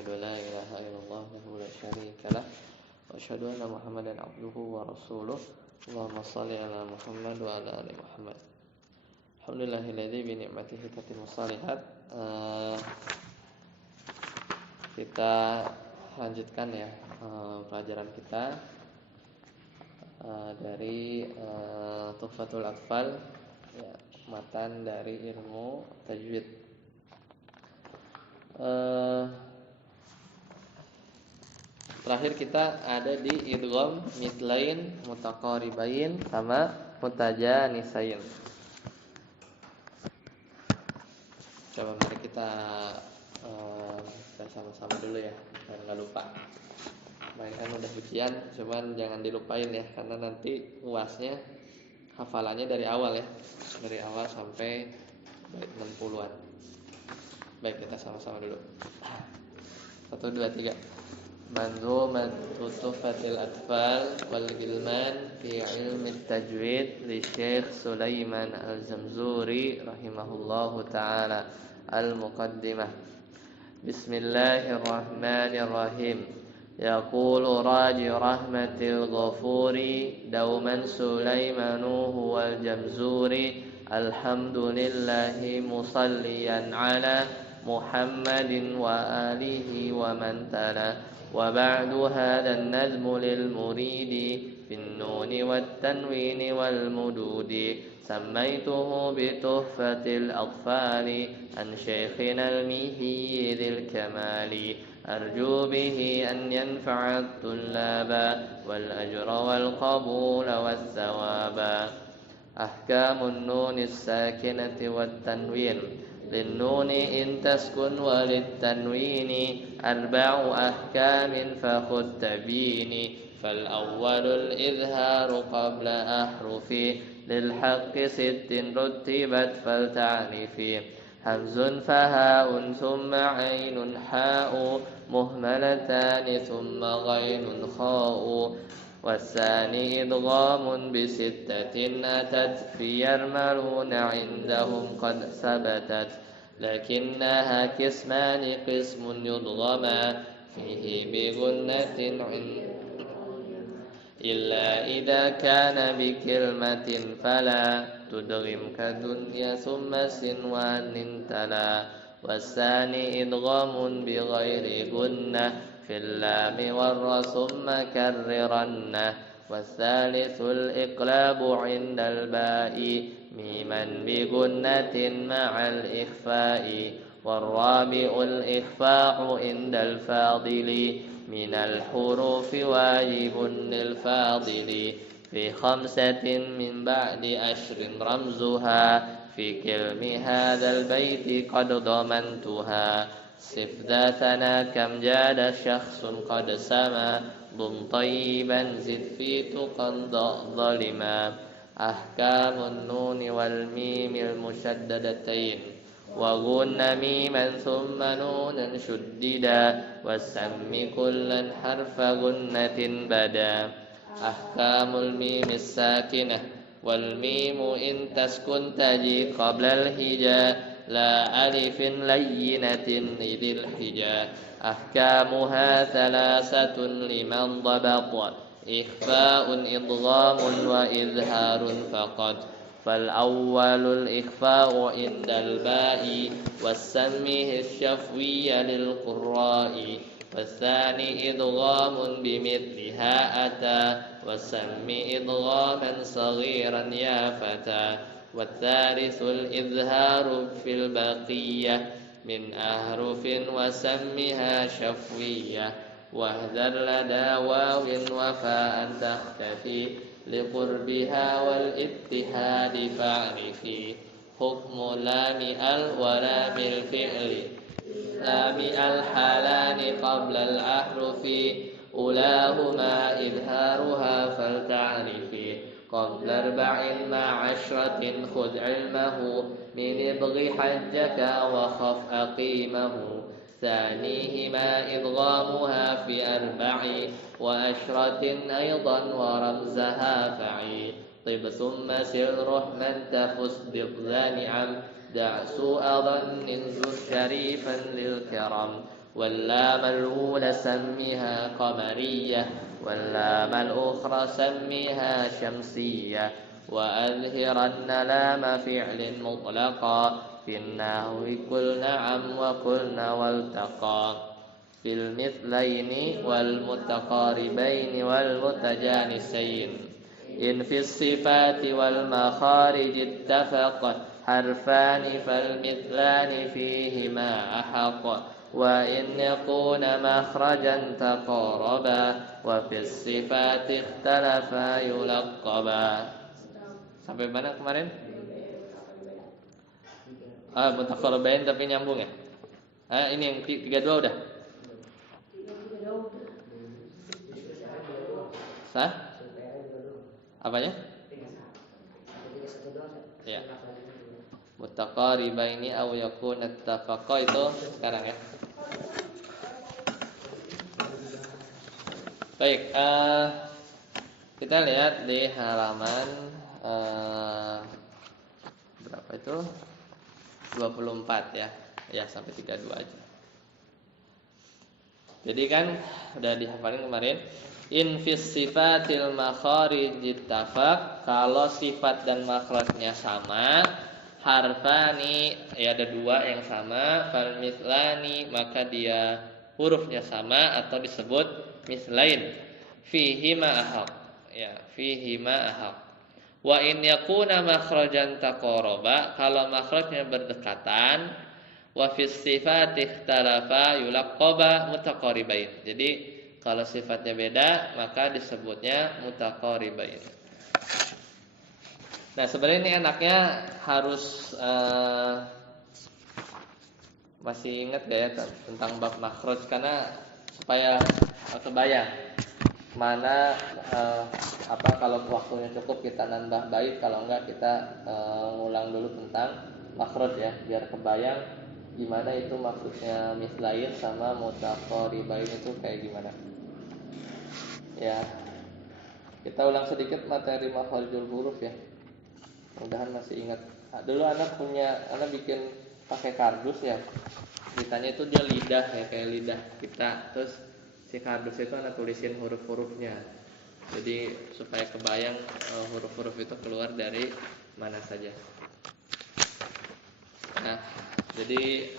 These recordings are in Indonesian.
asyhadu an la ilaha illallah wahdahu la syarika lah wa asyhadu anna Muhammadan abduhu wa rasuluh. Allahumma shalli ala Muhammad wa ala ali Muhammad. Alhamdulillahilladzi bi ni'matihi tatimmu shalihat. Kita lanjutkan ya pelajaran kita dari Tuhfatul Atfal ya, matan dari ilmu tajwid. Terakhir kita ada di idgham mitlain mutaqaribain sama mutajanisain. Coba mari kita sama-sama dulu ya, biar nggak lupa. Main kan udah ujian, cuman jangan dilupain ya, karena nanti UASnya hafalannya dari awal ya, dari awal sampai bait 60-an. Baik, kita sama-sama dulu. 1, 2, 3. Manzumatu Tuhfatil Atfal wal Gilman fi ilmi tajwid li Syekh Sulaiman Al-Zamzuri rahimahullahu ta'ala. Al-Muqaddimah. Bismillahirrahmanirrahim. Yaqulu raji rahmatil ghafuri dauman Sulaiman huwal Jamzuri. Alhamdulillahi musalliyan ala Muhammadin wa alihi wa man tala. Wa ba'du hadha an-nazmu lil muridi fin nuni wat tanwini wal mududi. Sammaituhu bi Tuhfatil Atfali an Syekhina al-Mihyi dzil kamali. Arju bihi an yanfa'a at-tullaba wal ajra wal qabula was thawaba. Ahkamun nuni as-sakinati wat tanwin. للنون إن تسكن وللتنوين 4 أحكام فخذ تبيني. فالأول الإظهار قبل أحرفي للحق 6 رتبت فلتعرفي. همز فهاء ثم عين حاء مهملتان ثم غين خاء. والثاني إدغام ب6 أتت في يرملون عندهم قد ثبتت. لكنها قسمان قسم يدغما فيه بغنة إلا إذا كان بكلمة فلا تدغم كدنيا ثم سنوان تلا. والثاني إدغام بغير غنة في اللام والر ثم كررن. والثالث الإقلاب عند الباء ميما بغنة مع الإخفاء. والرابع الإخفاء عند الفاضل من الحروف واجب للفاضل. في 5 من بعد 10 رمزها في كلم هذا البيت قد ضمنتها. صف ذا ثنا كم جاد شخص قد سما ضم طيبا زد في تقى ظلما. أحكام النون والميم المشددتين وغن ميما ثم نونا شددا. وسم كلا حرف غنة بدا. أحكام الميم الساكنة والميم إن تسكن تجي قبل الهجاء لا ألف لينة إذ الحجاء. أحكامها 3 لمن ضبط إخفاء إضغام وإظهار فقط. فالأول الإخفاء عند الباء والسمه الشفوي للقراء. والثاني إضغام بمثلها أتى وسم إضغاما صغيرا يا فتى. والثالث الإظهار في البقية من أحرف وسمها شفوية. واحذر لدى واو وفاء تختفي لقربها والاتحاد فاعرفي. حكم لام ال ولام الفعل لام الحالان قبل الأحرف أولاهما إظهارها فلتعرفي. قبل 4 مع 10 خذ علمه من ابغ حجك وخف أقيمه. ثانيهما إضغامها في 4 و10 أيضا ورمزها فعي. طب ثم سر رحما تفس بض نعم. دع سوء ظن زر شريفا للكرم. واللام الأولى سميها قمرية واللام الأخرى سميها شمسية وأظهرن لام فعل مطلقا في النحو قل نعم وقلن والتقى في المثلين والمتقاربين والمتجانسين إن في الصفات والمخارج اتفق حرفان فالمثلان فيهما أحق وإن يكون مخرجا تقاربا وفي الصفات اختلفا يلقبا. Sampai mana kemarin? Mutaqaribain tapi nyambung ya. Ini yang 32 udah. Sah? Apanya? Ya. Mutaqaribaini aw yakuna ittafaqa itu sekarang ya. Baik, kita lihat di halaman berapa itu? 24 ya. Ya, sampai 32 aja. Jadi kan udah dihafalin kemarin. In fis sifatil makharij ittafaq, kalau sifat dan makhrajnya sama, harfani ya ada dua yang sama, fal mithlani maka dia hurufnya sama atau disebut mislain. Fihi ma ahaq. Ya, fihi ma ahaq. Wa in yakuna makhrajan taqaraba, kalau makhrajnya berdekatan, wa fis sifati ikhtalafa yulaqqaba mutaqaribain. Jadi kalau sifatnya beda maka disebutnya mutaqaribain. Nah, sebenarnya ini enaknya harus masih ingat gak ya tentang bab makhraj, karena supaya kebayang mana kalau waktunya cukup kita nambah bait, kalau enggak kita ngulang dulu tentang makhraj ya, biar kebayang gimana itu maksudnya mislain sama mutaqaribain itu kayak gimana. Ya, kita ulang sedikit materi makhrijul huruf ya. Mudahan masih ingat. Dulu anak bikin pakai kardus ya. Ditanya itu dia lidah ya, kayak lidah kita. Terus si kardus itu anak tulisin huruf-hurufnya. Jadi supaya kebayang huruf-huruf itu keluar dari mana saja. Nah, jadi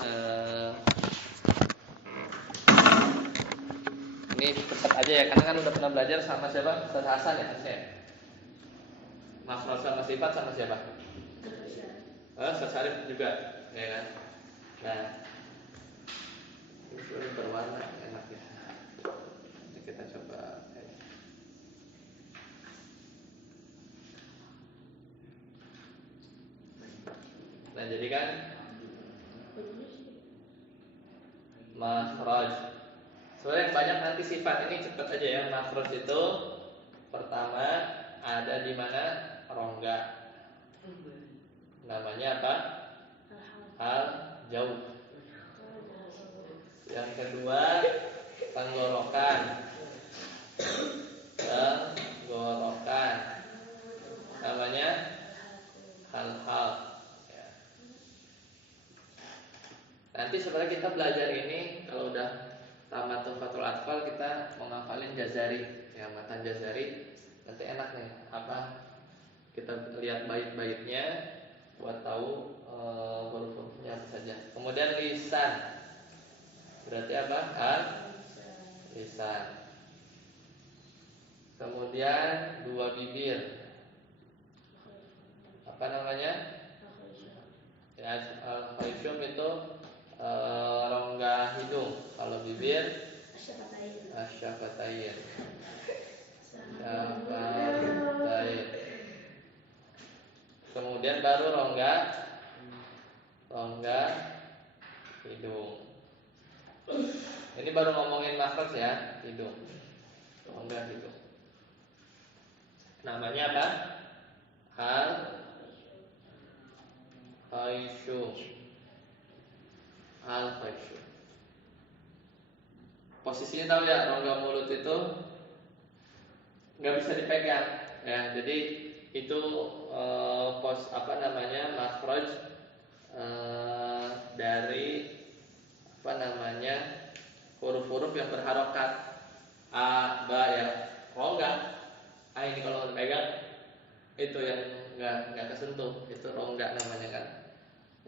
ini cepat aja ya, karena kan udah pernah belajar sama siapa? Ustaz Hasan ya harusnya. Makhraj sama sifat sama siapa? Ustaz Syarif juga, ya kan? Nah, ini sudah berwarna enak ya. Jadi kita coba. Nah, jadi kan makhraj. Sebenarnya banyak nanti sifat, ini cepat aja ya. Makhraj itu pertama ada di mana? Rongga. Namanya apa? Al jauh. Yang kedua tenggorokan. Tenggorokan. Namanya hal-hal. Ya. Nanti sebenarnya kita belajar ini kalau udah tamat Tuhfatul Atfal kita mau ngafalin Jazari, ya matan Jazari. Nanti enak nih, kita lihat bait-baitnya buat tahu huruf-hurufnya apa saja. Kemudian lisan, berarti apa? Lisan. Kemudian dua bibir, apa namanya? Ya, al-khayshum itu rongga hidung. Kalau bibir asyafatain. Kemudian baru rongga hidung. Ini baru ngomongin makhraj ya, hidung. Rongga hidung. Namanya apa? Al-khayshum. Al-khayshum. Posisinya tahu ya, rongga mulut itu nggak bisa dipegang ya, jadi itu makhraj dari huruf-huruf yang berharokat a, ba ya rongga. A ini kalau dipegang itu yang nggak kesentuh, itu rongga namanya kan.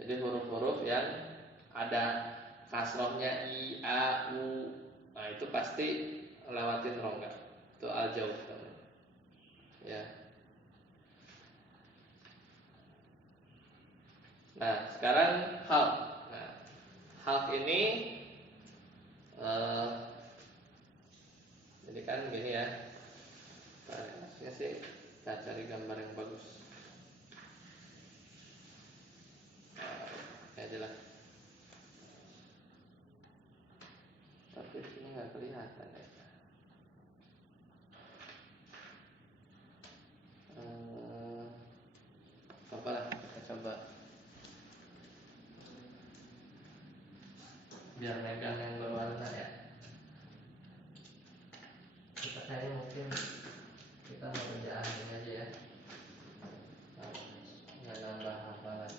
Jadi huruf-huruf yang ada kasrohnya i, a, u, nah itu pasti lewatin rongga. Itu al-jawf namanya. Ya. Nah sekarang halq. Nah halq ini jadi kan gini ya. Maksudnya sih kita cari gambar yang bagus. Ya jelas. Tapi ini nggak kelihatan ya. Apalah kita coba biar megang yang berwarna ya. Kita kayaknya mungkin kita mau kerjaan ini aja ya. Nggak nambah hafalan.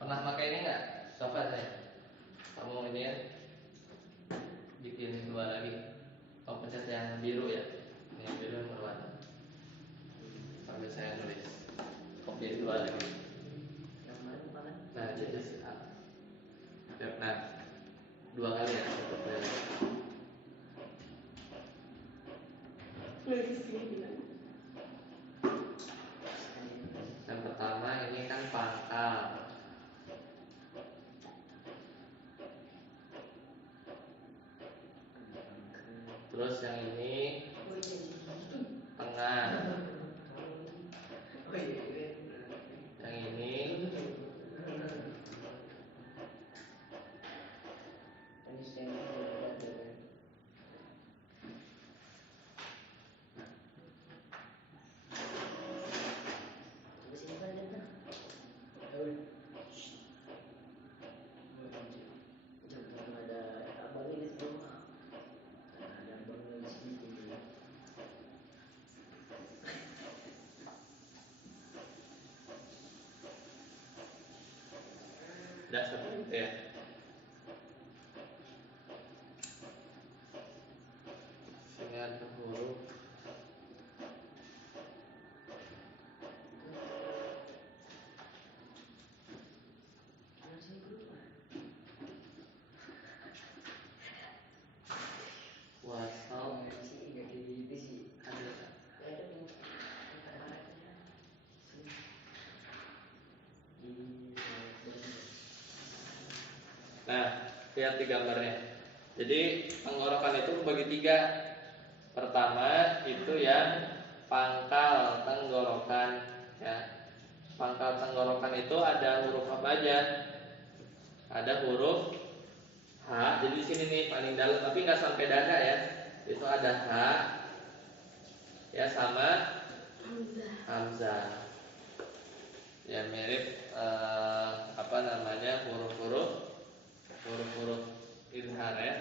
Pernah pakai ini nggak? Sofa saya. Kamu ini ya bikin dua lagi. Kamu pencet yang biru ya. Ini yang biru yang berwarna. Sambil saya nulis. Kopi dua lagi. Nah, jadi nah, dua kali ya. Yang pertama ini kan pangkal. Terus yang ini tengah. Yang ini tidak seperti itu ya. Sini ada huruf wasal. Nah, lihat di gambarnya. Jadi tenggorokan itu bagi tiga. Pertama itu yang pangkal tenggorokan ya. Pangkal tenggorokan itu ada huruf apa aja? Ada huruf H. Jadi di sini nih paling dalam, tapi nggak sampai dada ya. Itu ada H ya sama Hamzah. Ya mirip apa namanya huruf-huruf izhar ya.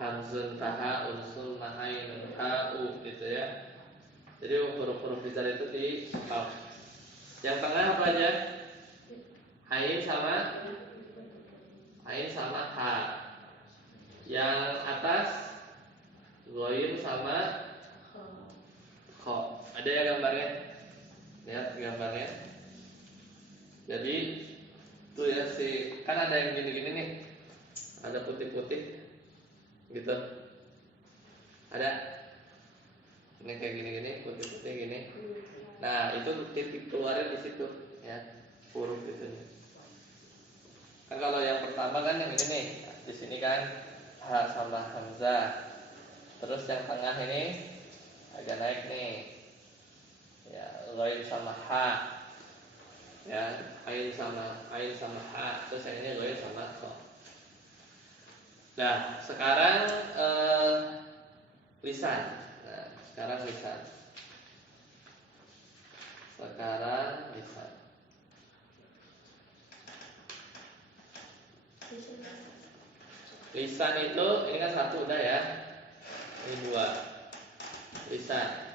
Hamzun taha unsun mahainun ha'u gitu ya. Jadi huruf-huruf bizar itu di qaf. Yang tengah apa aja? Ain sama ha. Yang atas ghain sama kha. Ada ya gambarnya? Lihat gambarnya. Jadi tuh ya kan ada yang gini-gini nih. Ada putih-putih gitu. Ada? Ini kayak gini-gini, putih-putih gini. Nah, itu titik keluarnya di situ ya. Huruf itu. Kan kalau yang pertama kan yang ini nih. Di sini kan ha sama hamzah. Terus yang tengah ini agak naik nih. Ya, ghain sama ha. Ya, ain sama ha. Terus yang ini ghain sama kha. Nah, sekarang lisan. Nah, sekarang lisan. Lisan itu ini kan satu udah ya. Ini dua. Lisan.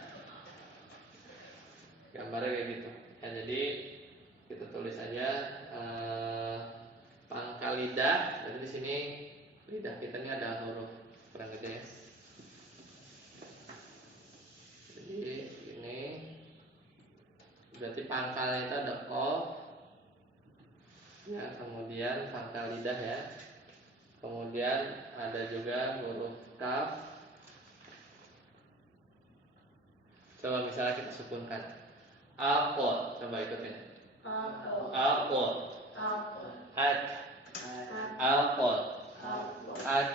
Gambarnya kayak gitu. Ya, jadi kita tulis aja pangkal lidah. Jadi di sini lidah kita ini ada huruf kurang gede ya. Jadi ini berarti pangkalnya itu ada qaf. Ya, kemudian pangkal lidah ya. Kemudian ada juga huruf kaf. Coba misalnya kita sukunkan. Apol, coba ikutin. Apol. At. Apol. At.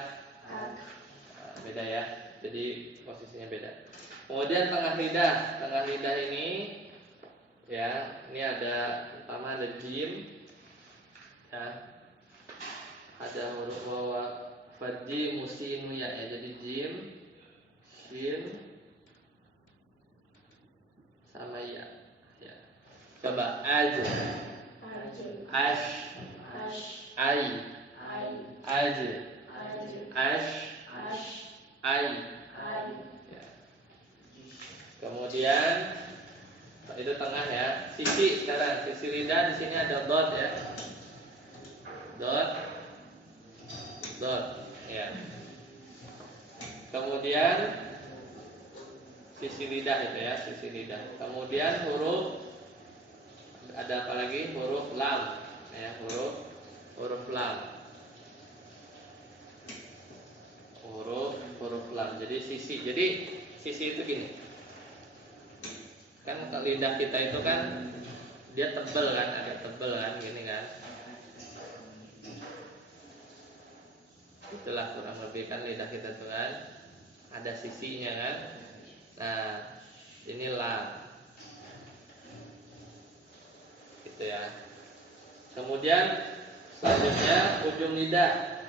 Beda ya. Jadi posisinya beda. Kemudian tengah lidah ini ya, ini ada pertama ada jim. Ya. Ada huruf waw, fajim, musin, ya. Jadi jim, shin, sama ya. Ya. Coba aj, ash, ai, aj, ash, ai. Ya. Kemudian itu tengah ya. Sisi sekarang, sisi lidah di sini ada dot ya. Dot. Ya. Kemudian sisi lidah itu ya, sisi lidah. Kemudian huruf ada apa lagi? Huruf lam ya, huruf lam. Huruf lam. Jadi sisi itu gini. Kan lidah kita itu kan dia tebel kan, agak tebel kan, gini kan. Itulah kurang lebih kan lidah kita itu kan ada sisinya kan. Nah, ini lam. Gitu ya. Kemudian selanjutnya ujung lidah.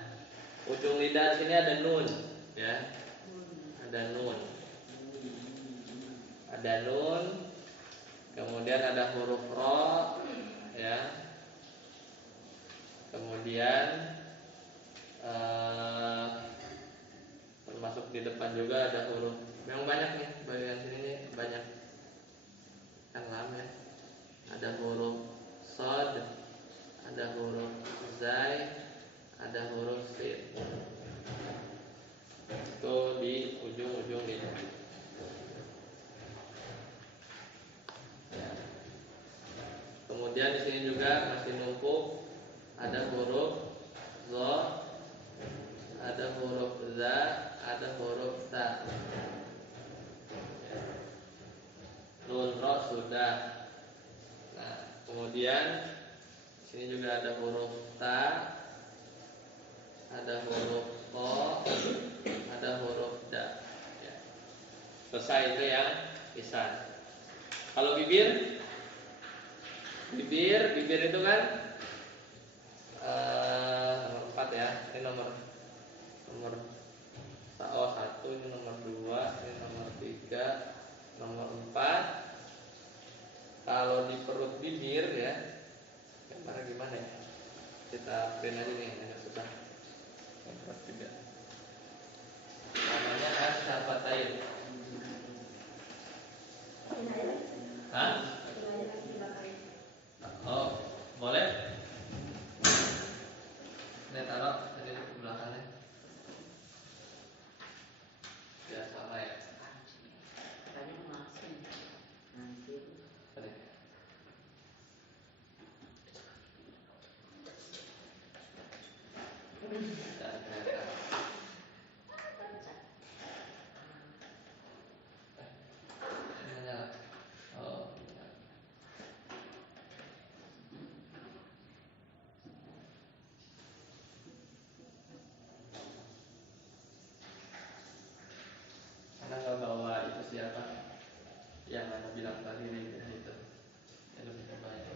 Ujung lidah sini ada nun ya. Ada nun. Kemudian ada huruf ro ya. Kemudian termasuk di depan juga ada huruf yang banyak nih, bagian sini nih banyak kan lam ya. Ada huruf sod, ada huruf zai, ada huruf sin. Itu di ujung-ujung lidah. Ya. Kemudian di sini juga masih numpuk ada huruf zo, ada huruf za, ada huruf ta. Nun ro sudah. Nah, kemudian sini juga ada huruf ta, ada huruf ko, ada huruf da. Ya. Selesai itu yang lisan. Kalau bibir itu kan nomor 4 ya. Ini nomor 1, ini nomor 2, ini nomor 3, nomor 4. Kalau di perut bibir ya, gambarnya gimana ya? Kita print aja nih, agak susah. Nomor 3. Namanya asyafatain. ternyata. Oh, karena nggak bawa itu siapa yang mana bilang tadi itu yang lebih baik.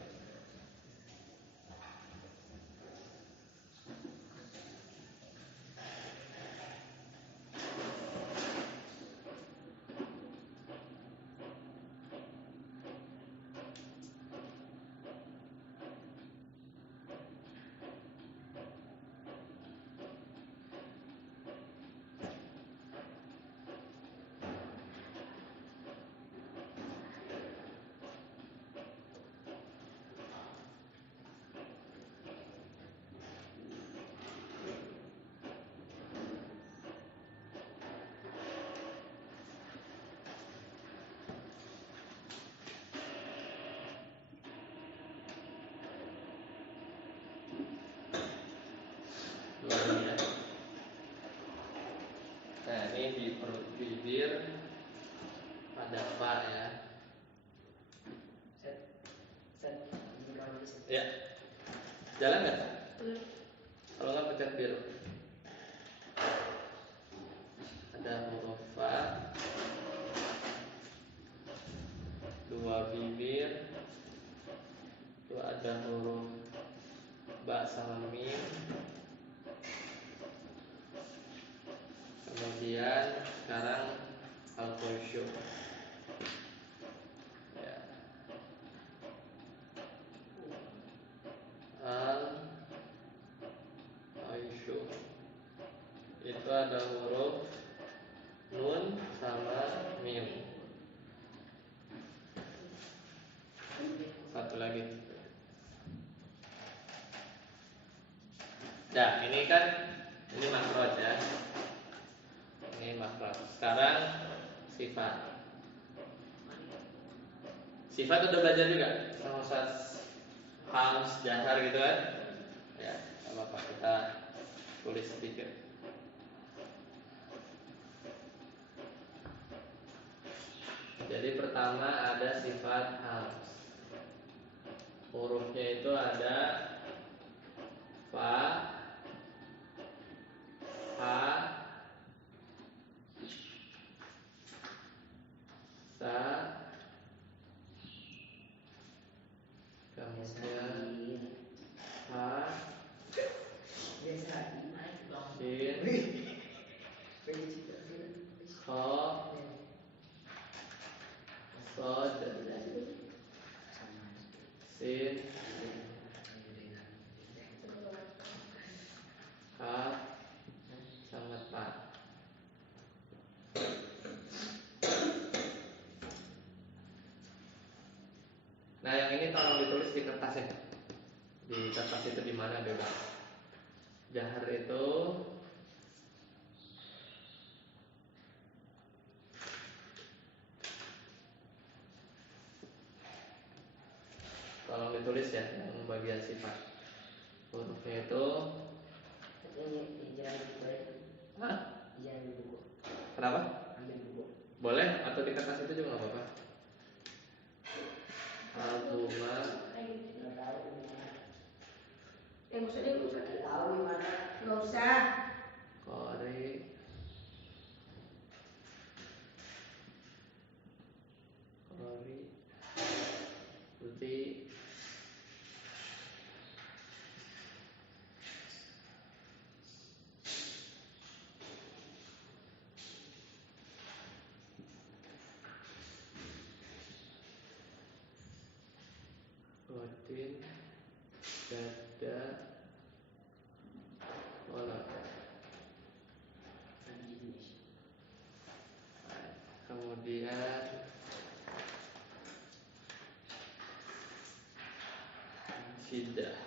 Dua ini ya. Nah ini di perut bibir ada fa ya. Ya. Jalan nggak? Kalau nggak pencet biru. Ada huruf fa, dua bibir, itu ada huruf ba sama mim. Kemudian sekarang al-khusyu. Ya. Al-khusyu. Itu ada huruf nun sama mim. Satu lagi. Nah, ini kan ini makhraj ya. Ini makhraj. Sekarang sifat. Sifat udah belajar juga sama Ustaz Hams, Jahar gitu kan? Ya, apa apa kita tulis sedikit. Jadi pertama ada sifat Hams. Hurufnya itu ada fa, ha, sa, kemudian ha, sin, kho, sod, sin, kaf, sama ta. Nah yang ini tolong ditulis di kertas ya. Di kertas itu di mana bebas. Jahar itu tolong ditulis ya yang bagian sifat. Hurufnya itu hah? Kenapa? Boleh atau di kertas itu juga nggak apa-apa. Albuma Nggak usah. Kori Putih Kodin Dada Olah. Kemudian Sidah.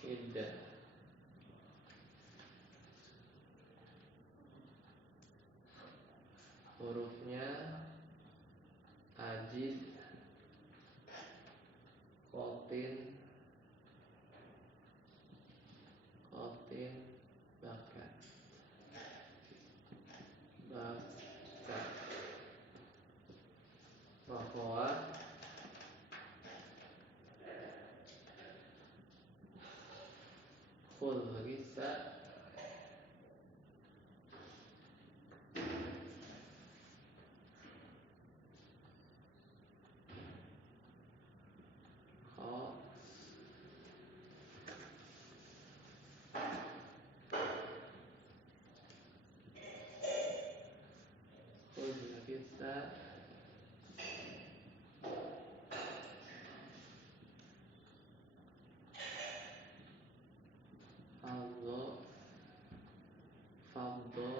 Sidah. Hurufnya Majid, Kotin, Bakat, Rohoa, Khulrisa, Khulrisa, Fadho,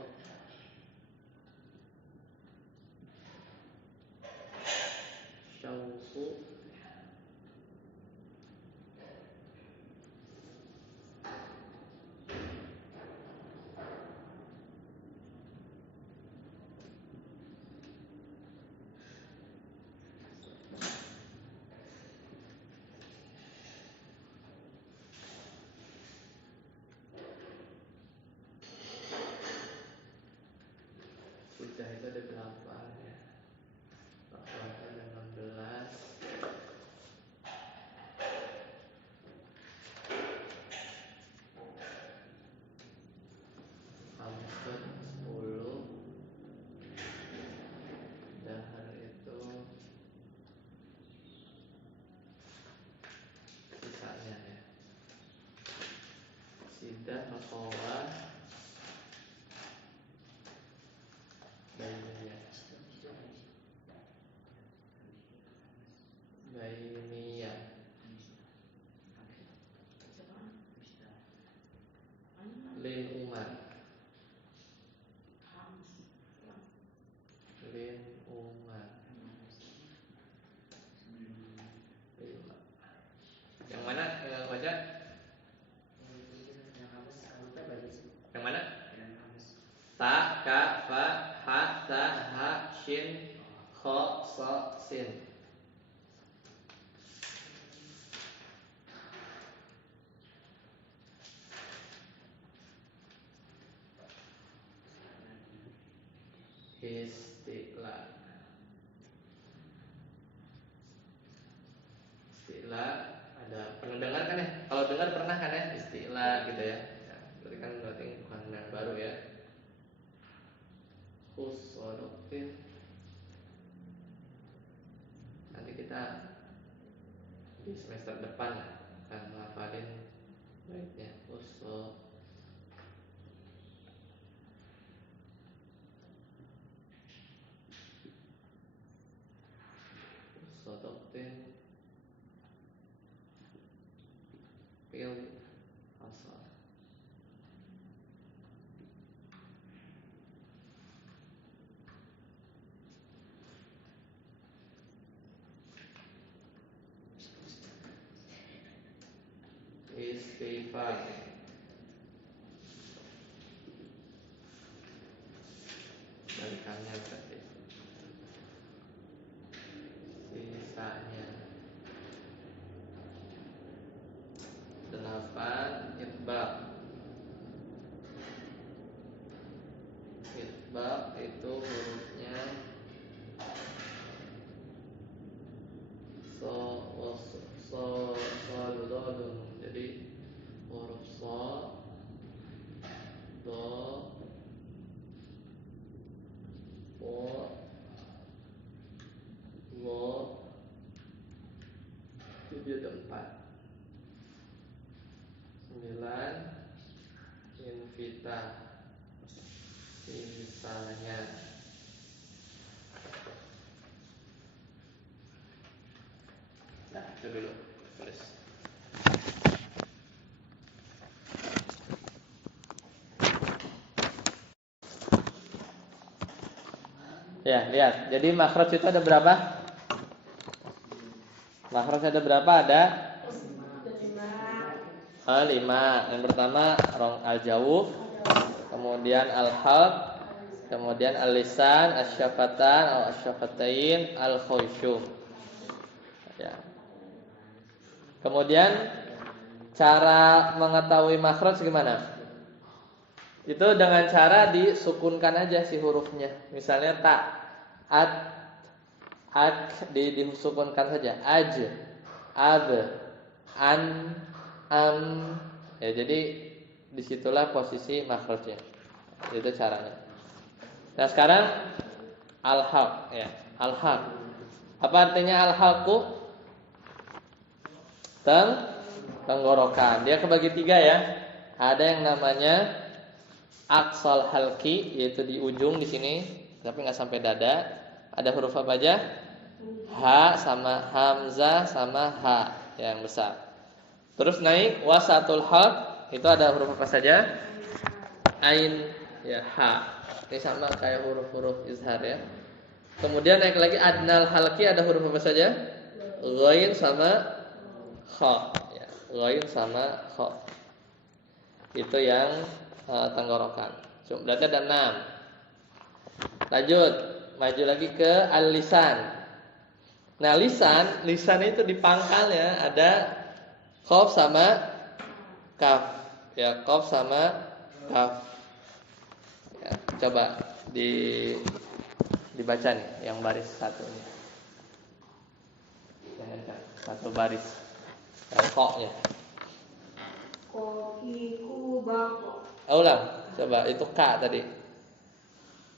Syauqu, Sudah itu ada 8 ya. Rohoa ada 16, Hamzah 10, Dahar itu sisanya ya. Sidah, Rohoa, Bainiyah, Lin Umar, Yang mana baca? Yang mana? Ta, ka, fa, ha, ta, ha, shin, kho, so, sin. Isti'la. Isti'la ada pernah dengar kan ya? Kalau dengar pernah kan ya? Isti'la gitu ya. Berarti bukan yang baru ya. Khusodoktin. Nanti kita di semester depan akan ngapalin baiknya Khusodoktin Pil Asal. Istighfar. Balikannya berarti sisanya 8 itbaq. Itbaq itu hurufnya dodun. Jadi huruf so, do, po, lo, itu dia ada 4. 9 invita, sisanya. Nah, itu dulu tulis. Ya, lihat. Jadi makhraj itu ada berapa? Makhraj ada berapa? Ada 5. Yang pertama rong al-jawuf, kemudian al-halq, Kemudian al-lisan, asy-syafatan atau asy-syafatain, al-khaysyum. Ya. Kemudian cara mengetahui makhraj gimana? Itu dengan cara disukunkan aja si hurufnya. Misalnya ta, ad disukunkan saja. Aj, ab, an, am. Ya, jadi disitulah posisi makhrajnya. Itu caranya. Nah sekarang al-haq ya, al-haq. Apa artinya al-haqu? Tenggorokan. Dia kebagi 3 ya. Ada yang namanya aqsal halqi, yaitu di ujung di sini, tapi nggak sampai dada. Ada huruf apa aja? Ha sama hamzah sama ha yang besar. Terus naik wasatul halq, itu ada huruf apa saja? Ain ya, ha. Ini sama kayak huruf-huruf izhar ya. Kemudian naik lagi adnal halqi, ada huruf apa saja? Ghain sama kha ya. Ghain sama kha. Itu yang tenggorokan. Berarti ada 6. Lanjut, maju lagi ke al-lisan. Nah, lisan itu di pangkal ya, ada qaf sama kaf. Ya, qaf sama kaf. Ya, coba dibaca nih yang baris 1 nih. Satu baris. Yang qa-nya. Kokiku bako. Ulang, coba itu ka tadi.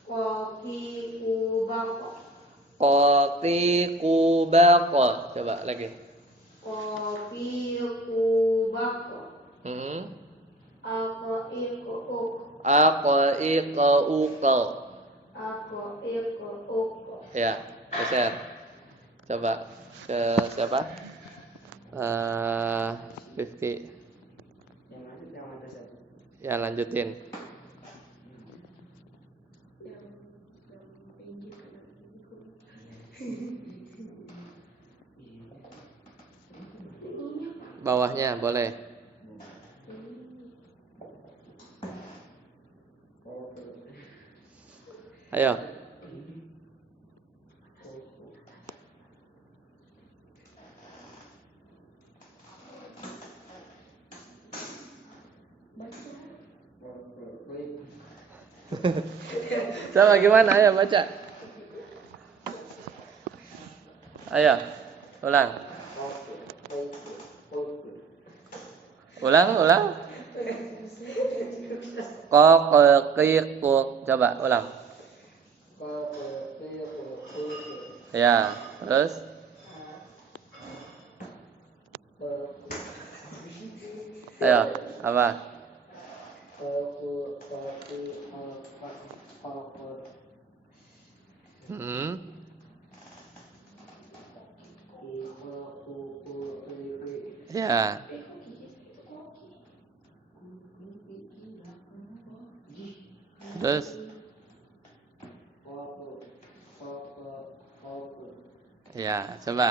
Kokiku bako. Qatiqu baqa. Coba lagi. Kokiku bako. Akoiku uk. Aqaiqa uqa. Akoiku uk. Ya, geser. Coba ke siapa? Rifki. Ya, lanjutin. Bawahnya boleh. Ayo. Coba gimana? Ayo baca. Ayo, ulang. Ulang. Qaqiqu. Coba ulang. Ya, terus. Ayo, apa? Ya. Terus. Ya, coba.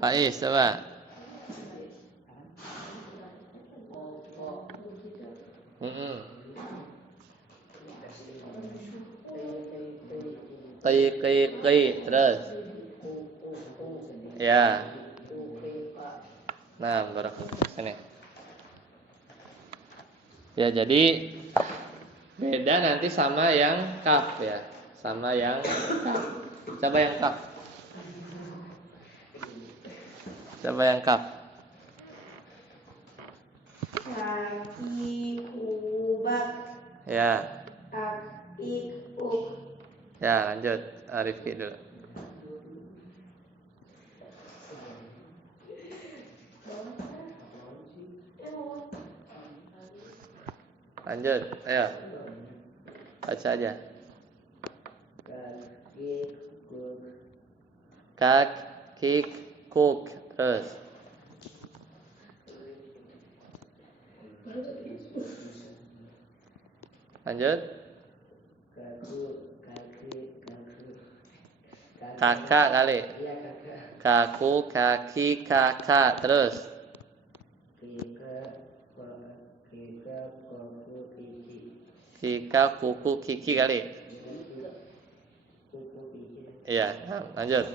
Faiz, coba. Qi, terus. Ya. Nah, barakallahu ini. Ya, jadi beda nanti sama yang kaf ya. Sama yang kaf. Coba yang kaf. Coba yang kaf. Kakikubat. Ya. Akikuk. Ya, lanjut. Rifki dulu. Lanjut, ayo. Baca aja. Kak, kik, kuk. Terus. Lanjut. Kakak kali. Kaku, kaki, kakak. Terus. Kika, kuku, kiki kali. Iya, lanjut.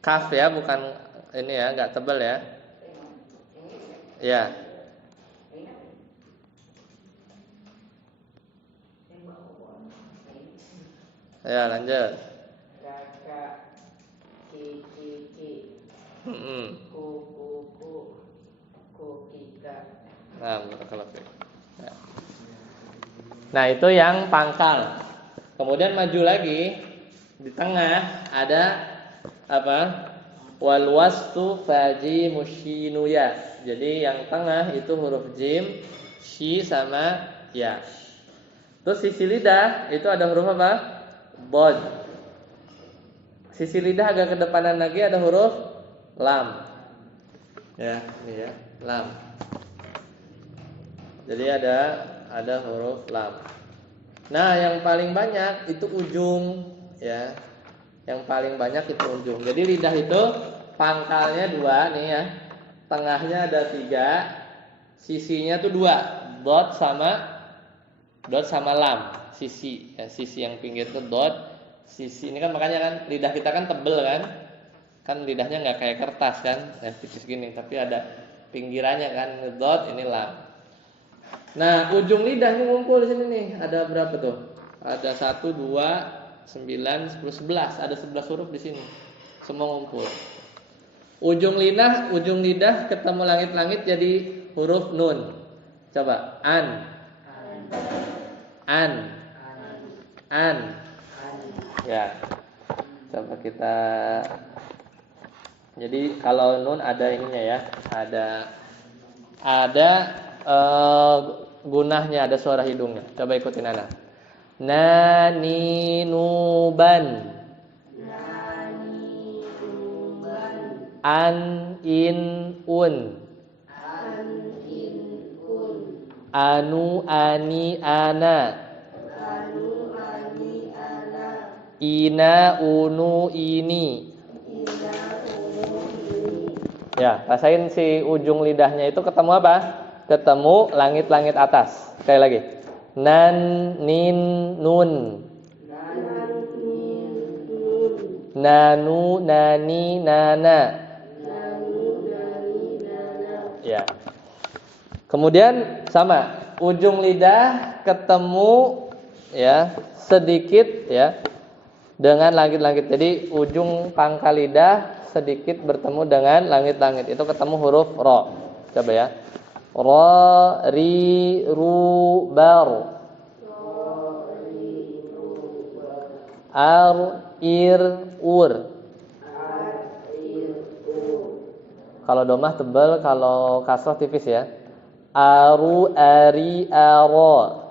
Kaf ya, bukan ini ya, nggak tebal ya. Iya. Ya, lanjut. Kakak, ki, ku, kika. Nah, itu yang pangkal. Kemudian maju lagi, di tengah ada apa? Wal wastu faji musyinuya. Jadi yang tengah itu huruf jim, shi sama ya. Terus sisi lidah itu ada huruf apa? Bod. Sisi lidah agak ke depanan lagi ada huruf lam. Ya, ini ya, lam. Jadi ada huruf lam. Nah, yang paling banyak itu ujung, ya. Yang paling banyak itu ujung. Jadi lidah itu pangkalnya 2 nih ya. Tengahnya ada 3, sisinya tuh 2, dot sama lam. Sisi, ya, sisi yang pinggir itu dot. Sisi ini kan makanya kan lidah kita kan tebel kan. Kan lidahnya nggak kayak kertas kan, tipis gini, tapi ada pinggirannya kan, dot, ini lam. Nah, ujung lidah ini ngumpul di sini nih. Ada berapa tuh? Ada 1, 2, 9, 10, 11. Ada 11 huruf di sini. Semua ngumpul. Ujung lidah ketemu langit-langit jadi huruf nun. Coba, an. Ya. Coba kita. Jadi kalau nun ada ininya ya. Ada gunahnya, ada suara hidungnya. Coba ikutin anak. Naninuban. An in un. Anu ani ana. Ina unu ini. Ya, rasain si ujung lidahnya itu ketemu apa? Ketemu langit-langit atas. Sekali lagi. Nan, nin, nun. Nanu, nani, nana. Ya. Kemudian sama, ujung lidah ketemu ya sedikit ya dengan langit-langit. Jadi ujung pangkal lidah sedikit bertemu dengan langit-langit. Itu ketemu huruf ro. Coba ya. Ra, ri, ru, bar. Ar, ir, ur. Kalau domah tebal, kalau kasrah tipis ya. Aru, ari, aro.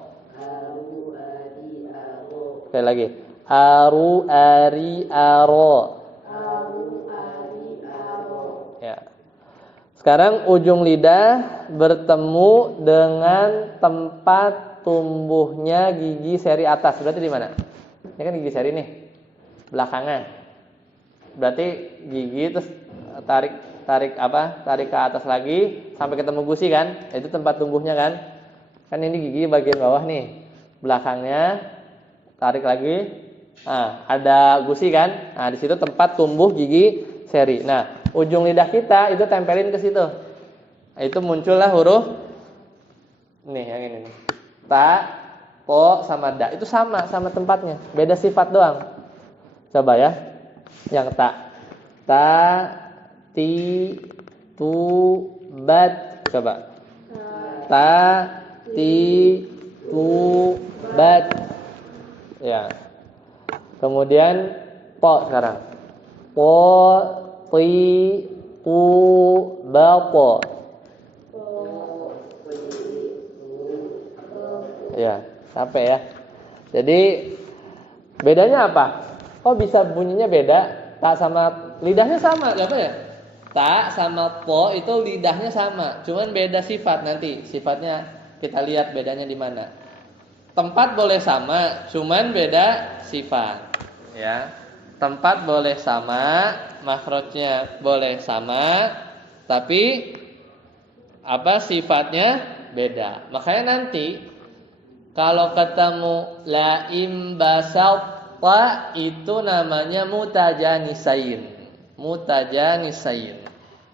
Sekali lagi. Aru, ari, aro. Ya. Sekarang ujung lidah bertemu dengan tempat tumbuhnya gigi seri atas. Berarti di mana? Ini kan gigi seri nih. Belakangan. Berarti gigi terus tarik ke atas lagi sampai ketemu gusi kan? Itu tempat tumbuhnya kan? Kan ini gigi bagian bawah nih. Belakangnya tarik lagi. Nah, ada gusi kan? Nah, di situ tempat tumbuh gigi seri. Nah, ujung lidah kita itu tempelin ke situ. Nah, itu muncullah huruf nih yang ini nih. Ta, po sama da. Itu sama tempatnya. Beda sifat doang. Coba ya. Yang ta. Ta, ti, tu, bat. Coba. Ta, ti, tu, bat. Ya. Kemudian po sekarang. Po, ti, tu, ba, po. Ya, sampai ya. Jadi bedanya apa? Oh, bisa bunyinya beda. Ta sama lidahnya sama, apa ya? Ta sama po itu lidahnya sama, cuman beda sifat nanti. Sifatnya kita lihat bedanya di mana. Tempat boleh sama, cuman beda sifat. Ya. Tempat boleh sama, makhrajnya boleh sama, tapi apa sifatnya beda. Makanya nanti kalau ketemu laim basalta itu namanya mutajanisain. Mutajanisain.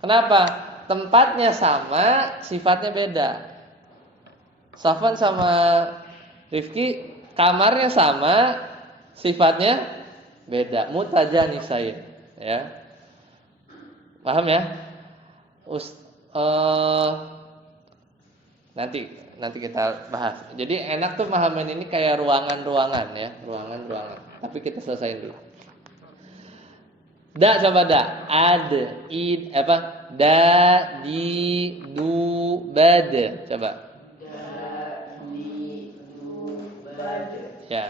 Kenapa? Tempatnya sama, sifatnya beda. Safwan sama Rifki kamarnya sama, sifatnya beda. Mutajanisain, ya. Paham ya? Nanti kita bahas. Jadi enak tuh pahaman ini kayak ruangan-ruangan ya, ruangan-ruangan. Tapi kita selesaiin dulu. Da coba da. Ad, id, apa? Da, di, du, bad. Coba. Da, di, du, bad. Ya.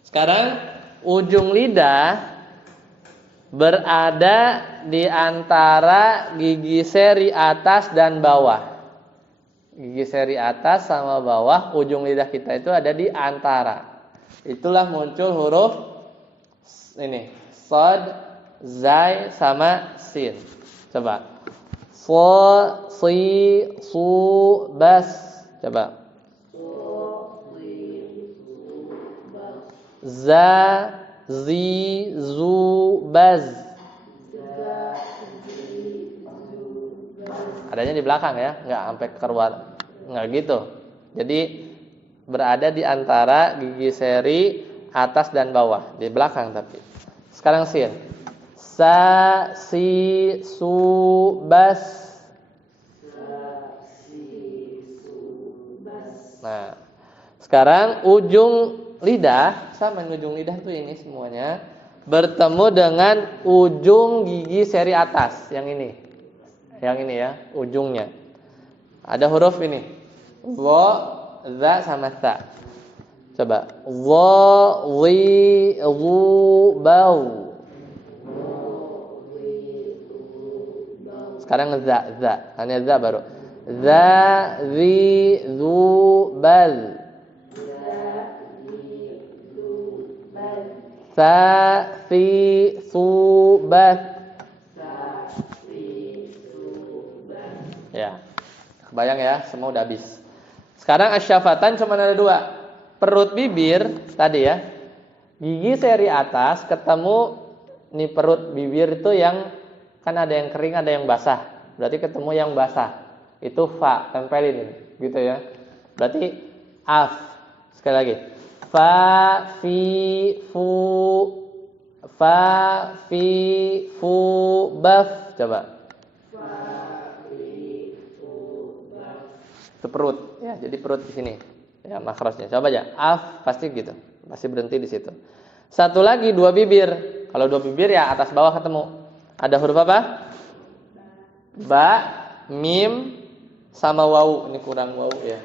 Sekarang ujung lidah berada di antara gigi seri atas dan bawah. Gigi seri atas sama bawah, ujung lidah kita itu ada di antara. Itulah muncul huruf ini, shad, zai sama sin. Coba. So, si, su, bas. Coba. Za, zi, zu, baz. Adanya di belakang ya, nggak sampai keluar, nggak gitu. Jadi berada di antara gigi seri atas dan bawah, di belakang tapi. Sekarang sin. Sa, si, su, bas. Nah, sekarang ujung lidah sama ujung lidah tuh ini semuanya bertemu dengan ujung gigi seri atas yang ini. Yang ini ya, ujungnya. Ada huruf ini. Wa, za sama ta. Coba. Wa, wi, wu, bau. Sekarang za. Hanya za baru. Za, zi, zu, bal. Sa, si, su, bas. Ya, kebayang ya, semua udah habis. Sekarang asyafatan cuma ada dua. Perut bibir tadi ya, gigi seri atas ketemu nih perut bibir itu yang kan ada yang kering ada yang basah. Berarti ketemu yang basah. Itu fa, tempelin ini, gitu ya. Berarti af. Sekali lagi. Fa, fi, fu, baf. Coba. Itu perut ya, jadi perut di sini ya makrosnya. Coba aja af pasti gitu, pasti berhenti di situ. Satu lagi dua bibir. Kalau dua bibir ya atas bawah ketemu. Ada huruf apa? Ba, mim sama wawu. Ini kurang wawu ya.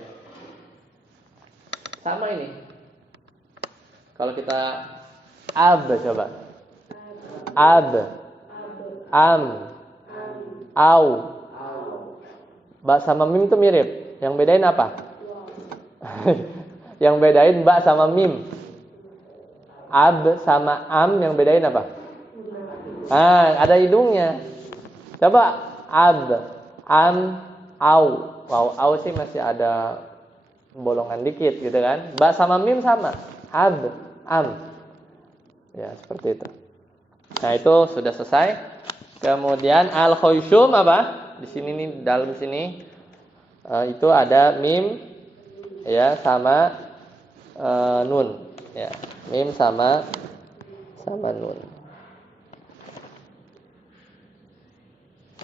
Sama ini. Kalau kita ab coba. Ab, am, au. Ba sama mim itu mirip. Yang bedain apa? Yang bedain ba sama mim. Ab sama am yang bedain apa? Ada hidungnya. Coba ab, am, au. Wow, au sih masih ada bolongan dikit gitu kan. Ba sama mim sama. Ab, am. Ya, seperti itu. Nah, itu sudah selesai. Kemudian al-khayshum apa? Di sini nih, dalam sini itu ada mim ya sama nun ya, mim sama nun.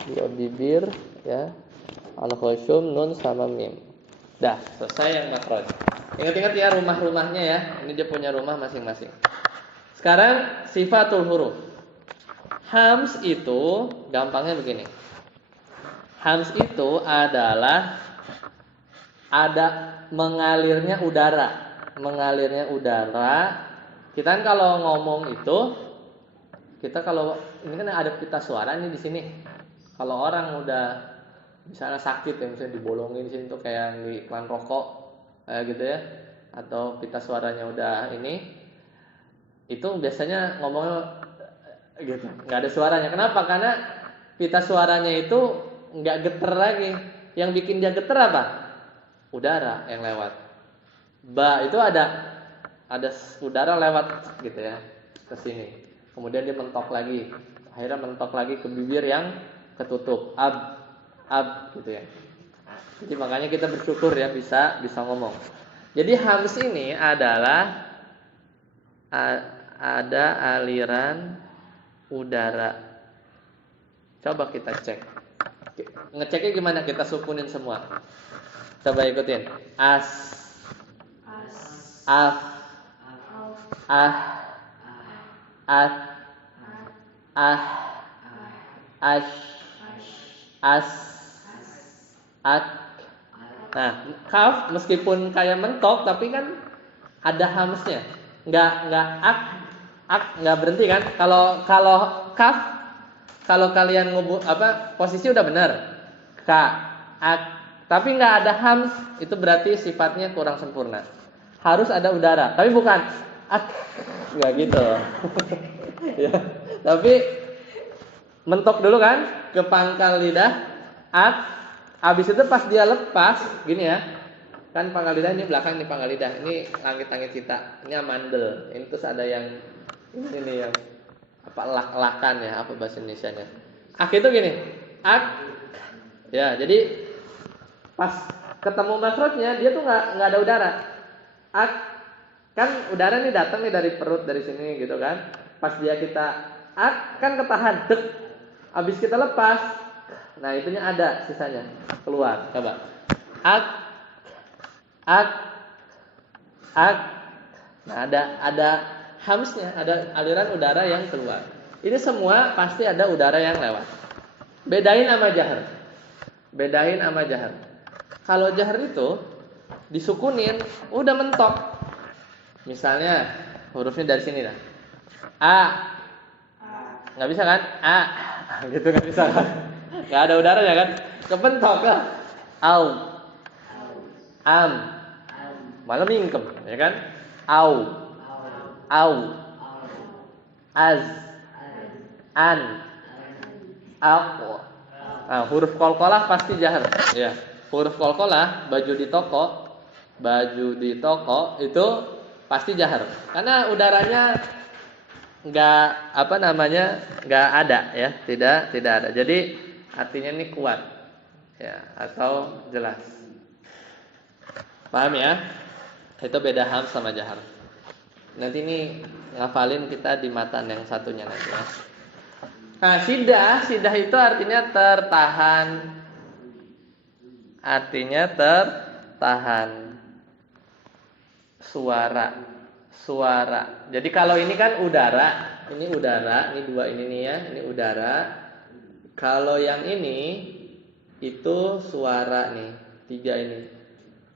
Dua bibir ya, al-khayshum, nun sama mim. Dah selesai yang makhraj. Ingat-ingat ya rumah-rumahnya ya, ini dia punya rumah masing-masing. Sekarang sifatul huruf. Hams itu gampangnya begini. Hams itu adalah ada mengalirnya udara. Mengalirnya udara. Kita kan kalau ngomong itu, kita kalau ini kan ada pita suara nih di sini. Kalau orang udah misalnya sakit ya, misalnya dibolongin di sini tuh kayak di iklan rokok kayak gitu ya, atau pita suaranya udah ini, itu biasanya ngomongnya gitu, nggak ada suaranya. Kenapa? Karena pita suaranya itu nggak geter lagi, Yang bikin dia getar apa? Udara yang lewat. Ba itu ada udara lewat gitu ya ke sini. Kemudian dia mentok lagi. Akhirnya mentok lagi ke bibir yang ketutup. Ab gitu ya. Jadi makanya kita bersyukur ya bisa ngomong. Jadi hams ini adalah ada aliran udara. Coba kita cek. Ngeceknya gimana? Kita sukunin semua. Coba ikutin. As, af, ah, at, ah, ash, as, ak. Nah, kaf meskipun kayak mentok tapi kan ada hamsnya. Enggak ak enggak berhenti kan? Kalau kaf kalau kalian posisi udah benar. Ka, ak, tapi enggak ada hams, itu berarti sifatnya kurang sempurna. Harus ada udara, tapi bukan ak. Enggak gitu. Ya. Tapi mentok dulu kan ke pangkal lidah, ak. Habis itu pas dia lepas, gini ya. Kan pangkal lidah ini belakang, ini pangkal lidah. Ini langit-langit kita. Ini amandel. Ini terus ada yang ini yang apa lak-lakan ya, apa bahasa Indonesianya. Ak itu gini. Ak. Ya, jadi pas ketemu makhrajnya dia tuh enggak ada udara. Ak. Kan udara nih datang nih dari perut dari sini gitu kan. Pas kita ak kan ketahan dek. Habis kita lepas, nah itunya ada sisanya keluar. Coba. Ak. Nah ada hamsnya, ada aliran udara yang keluar. Ini semua pasti ada udara yang lewat. Bedain sama jahar. Kalau jahar itu disukunin, udah mentok. Misalnya hurufnya dari sini dah. A. Nggak bisa kan? A. Gitu nggak bisa kan? Nggak ada udaranya kan? Kepentok lah. Au. Am. Malah mingkem, ya kan? Au. Az. An. Aku. Nah, huruf qalqalah pasti jahar, ya. Huruf qalqalah baju di toko itu pasti jahar. Karena udaranya enggak enggak ada ya, tidak ada. Jadi artinya ini kuat. Ya, atau jelas. Paham ya? Itu beda ham sama jahar. Nanti ini ngafalin kita di matan yang satunya nanti ya. Nah, sidah itu artinya tertahan. Artinya tertahan. Suara. Jadi kalau ini kan udara, ini dua ini nih ya, ini udara. Kalau yang ini itu suara nih, 3 ini.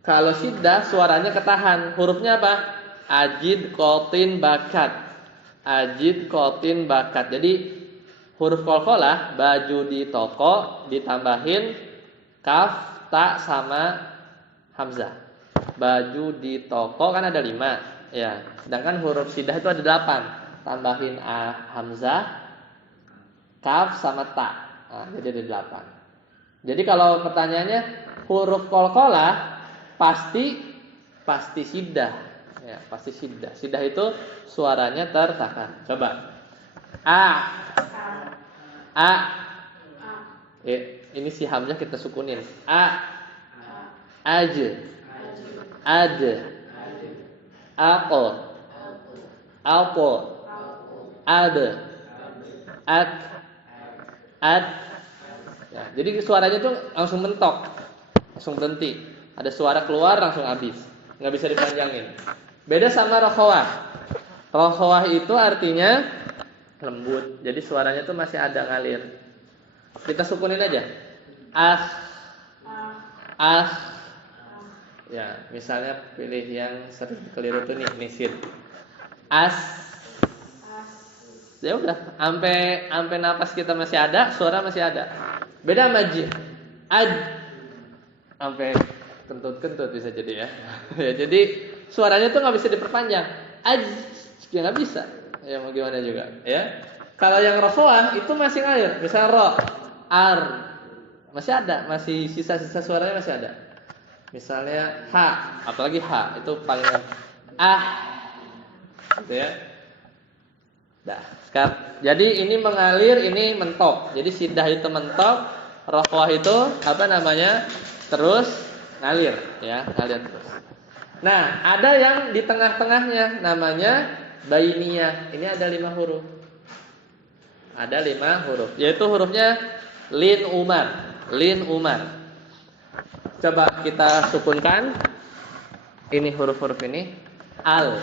Kalau siddah suaranya ketahan. Hurufnya apa? Ajid, qatin, bakat. Jadi huruf qalqalah baju di toko ditambahin kaf, ta sama hamzah. Baju di toko kan ada 5 ya. Sedangkan huruf siddah itu ada 8. Tambahin hamzah, kaf sama ta. Nah, jadi ada 8. Jadi kalau pertanyaannya huruf qalqalah pasti siddah. Ya, pasti siddah. Siddah itu suaranya tertahan. Coba. A. Ini si hamzah kita sukunin. A. Aj. Ad. Aqo. Alpo. Ad. Ak. Ad. Ya, jadi suaranya tuh langsung mentok. Langsung berhenti. Ada suara keluar langsung habis. Nggak bisa dipanjangin. Beda sama rokhawah. Rokhawah itu artinya lembut. Jadi suaranya tuh masih ada ngalir. Kita sukunin aja. Ah. Ya, misalnya pilih yang sering keliru tuh nih, nisin. As. Ya udah, sampai napas kita masih ada, suara masih ada. Beda sama ad. Sampai kentut-kentut bisa jadi ya. Ya, jadi suaranya tuh nggak bisa diperpanjang. Aj, ya nggak bisa. Ya mau gimana juga, ya. Kalau yang rokhawah itu masih ngalir. Misal ro, ar, masih ada, masih sisa-sisa suaranya masih ada. Misalnya H, apalagi H itu paling gitu ya. Dah, sekarang jadi ini mengalir, ini mentok. Jadi sidah itu mentok, rokhwah itu apa namanya? Terus ngalir ya, ngalir terus. Nah, ada yang di tengah-tengahnya namanya bainiyah. Ini ada 5 huruf. Ada 5 huruf, yaitu hurufnya lin umar. Lin umar. Coba kita sukunkan. Ini huruf-huruf ini al.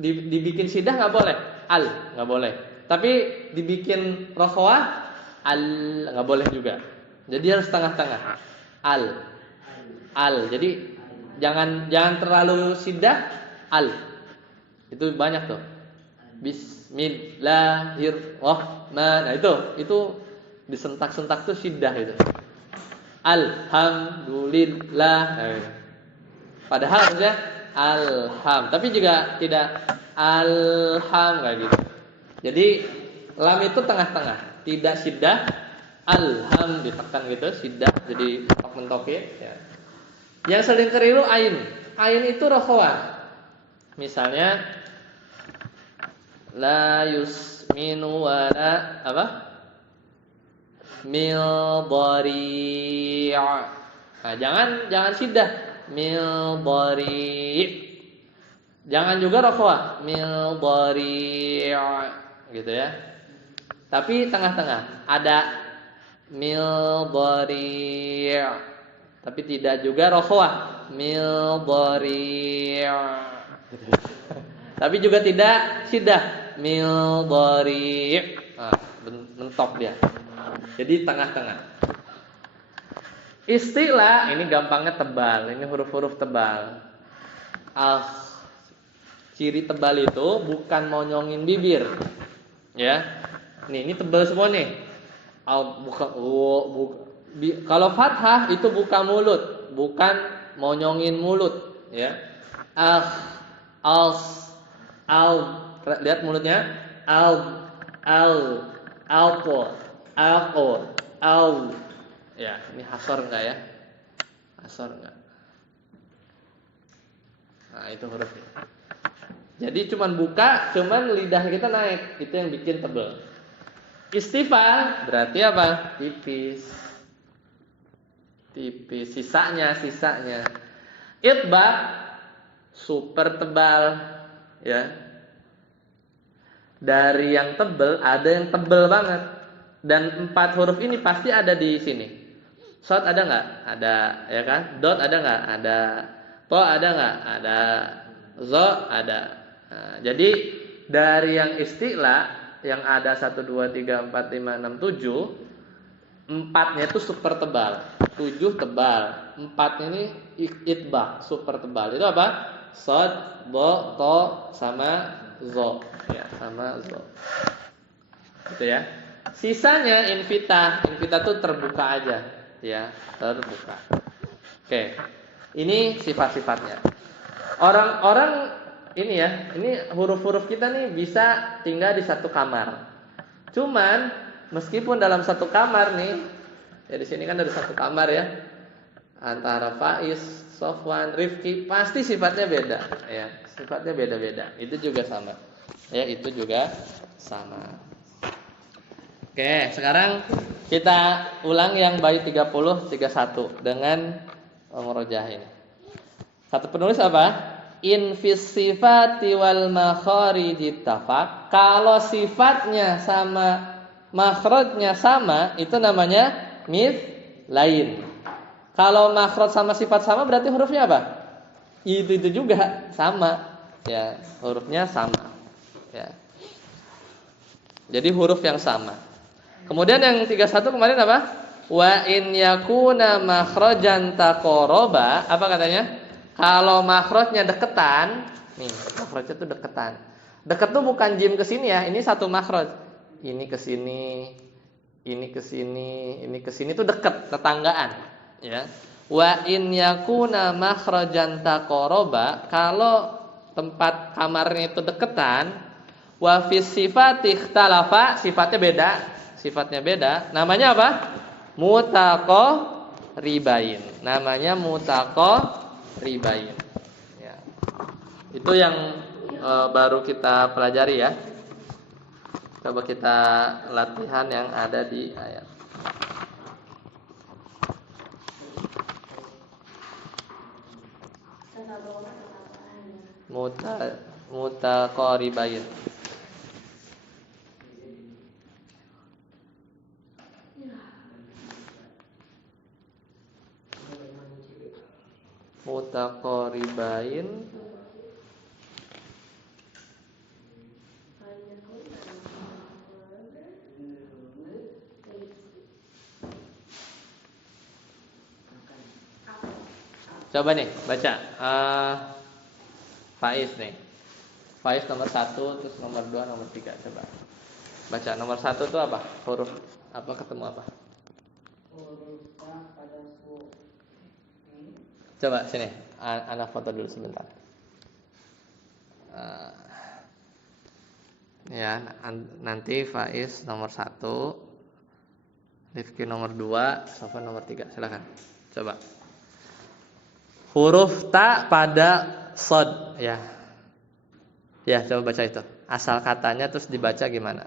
Dibikin sidah nggak boleh, al nggak boleh. Tapi dibikin rokhwah, al nggak boleh juga. Jadi harus tengah-tengah, al. Jadi jangan terlalu sidah, al. Itu banyak tuh. Bismillahirrahmanirrahim. Nah itu disentak-sentak tuh sidah itu. Alhamdulillah. Padahal harusnya alham, tapi juga tidak alham kayak gitu. Jadi lam itu tengah-tengah, tidak sidah, alham ditekan gitu, sidah jadi mentok ya. Yang sering keliru ain. Ain itu rokhwah. Misalnya la yusminu wala apa? Mildari'. Nah, jangan sidah. Mildari'. Jangan juga rokhwah. Mildari' gitu ya. Tapi tengah-tengah ada mildari'. Tapi tidak juga rokhwah. Mildari'. Tapi juga tidak sidah. Mildari'. Nah, mentok dia. Jadi tengah-tengah. Istilah ini gampangnya tebal. Ini huruf-huruf tebal. Ciri tebal itu bukan monyongin bibir. Ya. Ini tebal semua nih. Kalau fathah itu buka mulut, bukan monyongin mulut, ya. Lihat mulutnya. Ya, ini hasor enggak ya? Hasor enggak? Nah, itu hurufnya. Jadi cuman buka, cuman lidah kita naik, itu yang bikin tebal. Istifal berarti apa? Tipis. Sisanya. Itba super tebal, ya. Dari yang tebal ada yang tebal banget. Dan 4 huruf ini pasti ada di sini. Shot ada nggak? Ada, ya kan? Dot ada nggak? Ada. To ada nggak? Ada. Zo ada. Nah, jadi dari yang istilah yang ada 1, 2, 3, 4, 5, 6, 7, 4-nya itu super tebal, 7 tebal, 4 ini itbah super tebal. Itu apa? Shot, bo, to sama zo, ya sama zo. Gitu ya. Sisanya invita tuh terbuka aja, ya terbuka. Oke, ini sifat-sifatnya. Orang-orang ini ya, ini huruf-huruf kita nih bisa tinggal di satu kamar. Cuman meskipun dalam satu kamar nih, ya di sini kan ada satu kamar ya, antara Faiz, Sofwan, Rifki, pasti sifatnya beda, ya sifatnya beda-beda. Itu juga sama, ya itu juga sama. Oke, sekarang kita ulang yang bait 30, 31 dengan murojah ini. Satu penulis apa? In fis sifati wal makharij tafaq. Kalau sifatnya sama, makhrajnya sama, itu namanya lain. Kalau makhraj sama sifat sama berarti hurufnya apa? Itu juga sama, ya hurufnya sama, ya. Jadi huruf yang sama. Kemudian yang 31 kemarin apa? Wa in yakuna makhrajan taqaraba, apa katanya? Kalau makhrajnya deketan, nih, makhrajnya tuh deketan. Deket tuh bukan jim ke sini ya, ini satu makhraj. Ini ke sini, ini ke sini, ini ke sini tuh deket, tetanggaan, ya. Wa in yakuna makhrajan taqaraba, kalau tempat kamarnya itu deketan, Wa fis sifati ikhtalafa, sifatnya beda. Namanya apa? Mutaqaribain. Namanya mutaqaribain. Ya. Itu yang baru kita pelajari ya. Coba kita latihan yang ada di ayat. Mutaqaribain. Mutaqaribain. Coba nih baca Faiz nih. Faiz nomor 1, terus nomor 2, nomor 3. Coba baca nomor 1 itu apa? Huruf apa ketemu apa? Huruf ta pada su. Coba sini, Ana foto dulu sebentar. Ya, nanti Faiz nomor 1, Rifki nomor 2, Sofan nomor 3. Silakan. Coba. Huruf ta pada sod, ya. Ya, coba baca itu. Asal katanya terus dibaca gimana?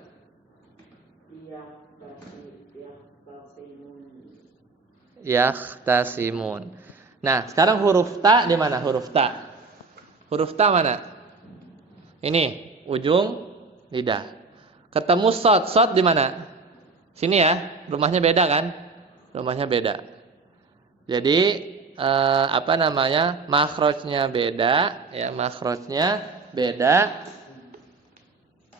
Yahtasimun. Nah, sekarang huruf ta di mana? Huruf ta. Huruf ta mana? Ini, ujung lidah. Ketemu sod. Sod di mana? Sini ya. Rumahnya beda kan? Rumahnya beda. Jadi makhrajnya beda, ya, makhrajnya beda.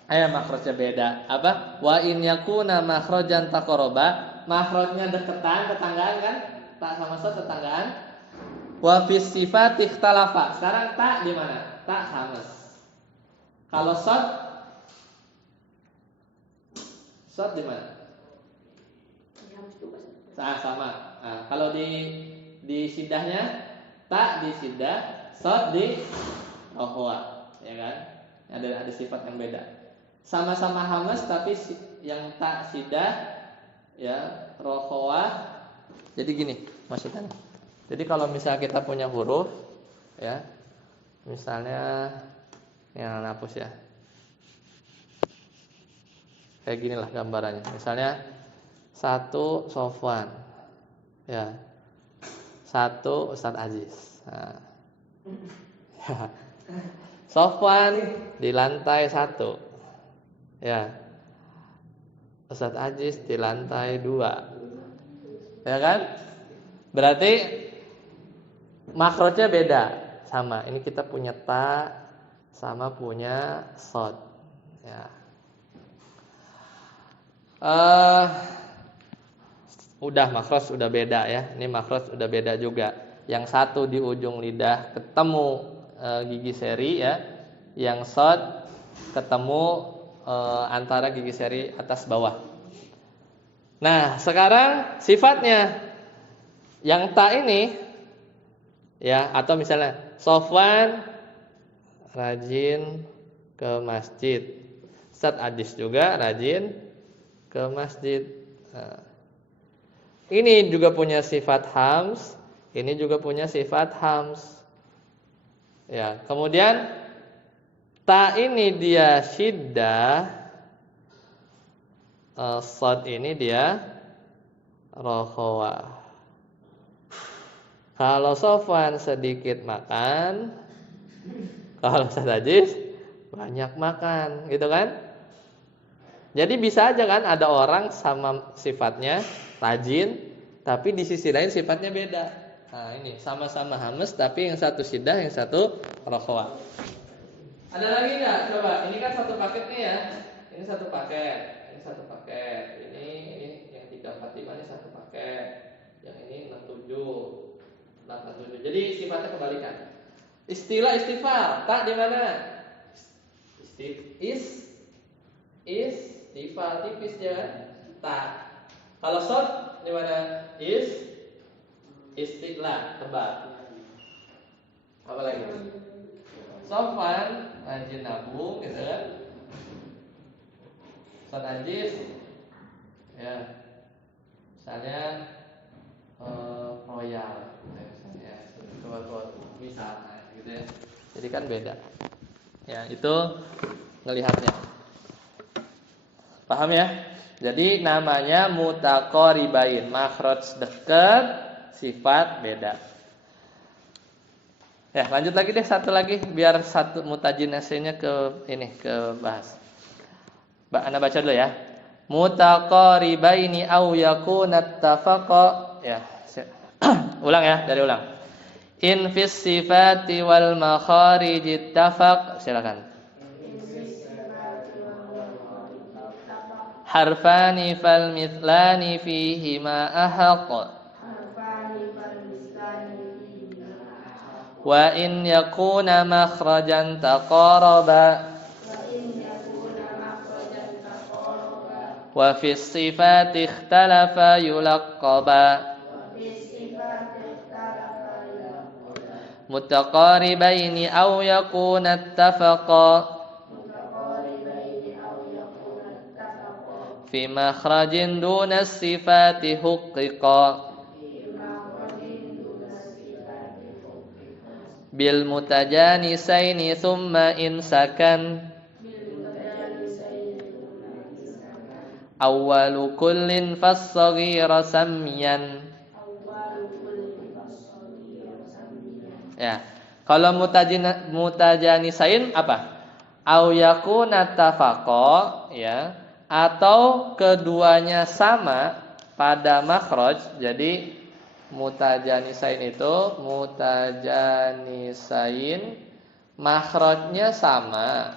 Makhrajnya beda. Apa? Wa in yakuna makhrajan taqarraba, makhrajnya deketan, tetanggaan kan? Ta sama sod tetanggaan. Wa fis sifati ikhtalafa. Sekarang ta di mana? Ta hamas. Kalau sod di mana? Sama. Nah, kalau di sidahnya ta di sidah, sod di rohwa, ya kan? Ada sifat yang beda. Sama-sama hamas tapi yang ta sidah, ya, rohwa. Jadi gini maksudnya. Jadi kalau misalnya kita punya huruf, ya, misalnya yang hapus ya, kayak ginilah gambarannya. Misalnya 1 Sofwan, ya, 1 Ustadz Aziz. Nah. Sofwan di lantai 1, ya, Ustadz Aziz di lantai 2, ya kan? Berarti makhrajnya beda. Sama, ini kita punya ta sama punya sod, ya. Udah makhraj udah beda ya. Ini makhraj udah beda juga. Yang satu di ujung lidah ketemu gigi seri, ya. Yang sod ketemu antara gigi seri atas bawah. Nah, sekarang sifatnya yang ta ini, ya, atau misalnya Sofwan rajin ke masjid, Ustadz Adis juga rajin ke masjid. Nah, ini juga punya sifat hams, ini juga punya sifat hams. Ya, kemudian ta ini dia syiddah, shad ini dia rokhawah. Kalau Sofwan sedikit makan, kalau Sadajis banyak makan, gitu kan? Jadi bisa aja kan ada orang sama sifatnya rajin, tapi di sisi lain sifatnya beda. Nah, ini sama-sama hamas, tapi yang satu syiddah, yang satu rokhawah. Ada lagi nggak? Coba, ini kan satu paket nih ya. Ini satu paket, ini satu paket. Ini yang 345 ini satu paket. Yang ini 67, 87. Jadi sifatnya kebalikan. Istilah istifal, tak di mana? Istifal tipis ya kan? Tak. Kalau short di mana? Istilah tebal. Apa lagi? Sofwan rajin nabung, gitu kan? Ustaz Ajis, ya, misalnya royal, misalnya, misalnya, gitu ya. Jadi kan beda. Ya, itu ngelihatnya. Paham ya? Jadi namanya mutaqaribain, makhraj dekat, sifat beda. Ya, lanjut lagi deh satu lagi biar satu mutajinasinya ke ini ke bahas. Anda baca dulu ya. Mutaqaribaini aw yakuna ittafaqa. Ya. Ulang ya, dari ulang. In fis sifati wal makharij ittafaq. Silakan. Harfani fal mithlani fihi ma ahaq. Wa in yakuna makhrajan taqaraba. Wa fi sifati ikhtalafa yulaqqaba. Mutaqaribaini aw yakuna ittafaqa. Fi makhrajin duna sifati huqiqa. Bil mutajanisaini thumma in sakan. Awwalu kullin fas-saghira samyan. Ya. Kalau mutajanisain apa? Au yakuna tafaqa, ya, atau keduanya sama pada makhraj. Jadi mutajanisain itu makhrajnya sama,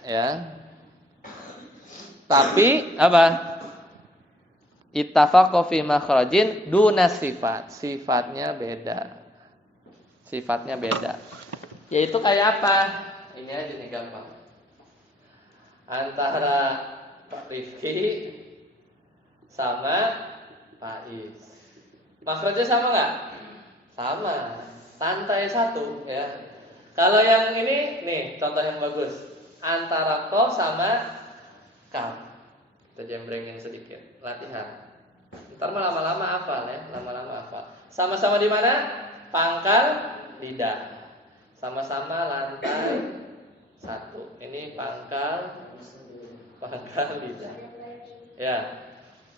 ya. Tapi apa? Ittafaqa fi makhrajin duna sifat. Sifatnya beda. Yaitu kayak apa? Ini aja nih gampang. Antara Rifki sama Faiz. Makhrajnya sama nggak? Sama. Santai satu, ya. Kalau yang ini, nih contoh yang bagus. Antara Qaf sama Kaf. Kita jembrengin sedikit. Latihan. Ntar lama-lama hafal ya. Sama-sama di mana? Pangkal lidah. Sama-sama lantai 1. Ini pangkal lidah. Ya.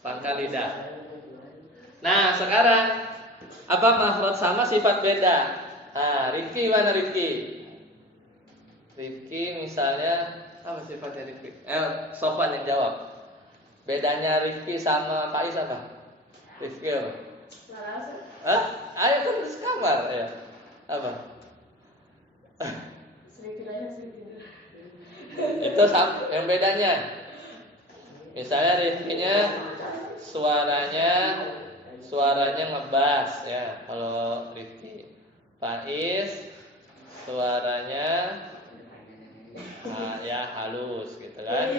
Pangkal lidah. Nah, sekarang apa makhraj sama sifat beda? Nah, Rifki mana Rifki? Rifki misalnya apa sifatnya Rifki? Sofan yang jawab. Bedanya Rifki sama Faiz apa? Rifki apa? Ayo kan sekamar ya. Apa? Itu yang bedanya. Misalnya Rifkinya suaranya ngebas ya. Kalau Rifki, Faiz suaranya ya halus gitu kan.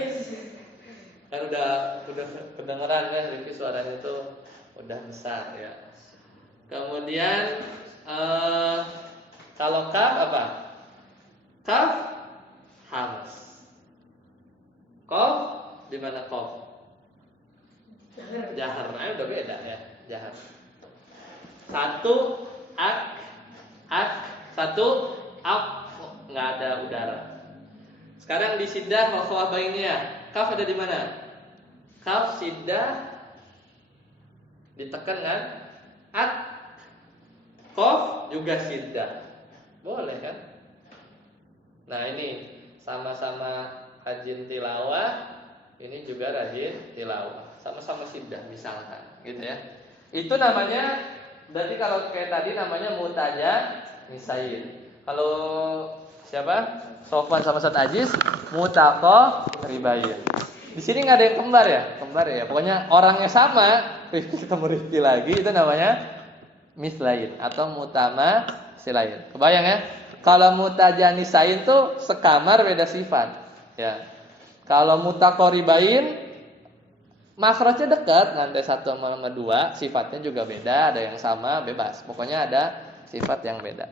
Kan udah kedengeran kan Rifki suaranya itu udah besar ya. Kemudian kalau Kaf apa? Kaf halus. Qaf di mana Qaf? Jahar. Nah, udah beda ya, jahar. Satu ak, satu ak, nggak ada udara. Sekarang di siddah wakhawah bainiyah. Kaf ada di mana? Kaf siddah ditekan kan? Ak, qaf juga siddah. Boleh kan? Nah, ini sama-sama rajin tilawah, ini juga rajin tilawah. Sama-sama siddah misalkan, gitu ya. Itu namanya, berarti kalau kayak tadi namanya mutajanisain. Kalau siapa? Sofwan sama Ustaz Ajis, mutaqaribain. Di sini nggak ada yang kembar ya? Kembar ya. Pokoknya orangnya sama, ketemu Rifki lagi, itu namanya mislain atau mutamasilain. Kebayang ya? Kalau mutajanisain tuh sekamar beda sifat, ya. Kalau mutaqaribain makhrajnya dekat, lantai 1 sama 2, sifatnya juga beda, ada yang sama, bebas. Pokoknya ada sifat yang beda.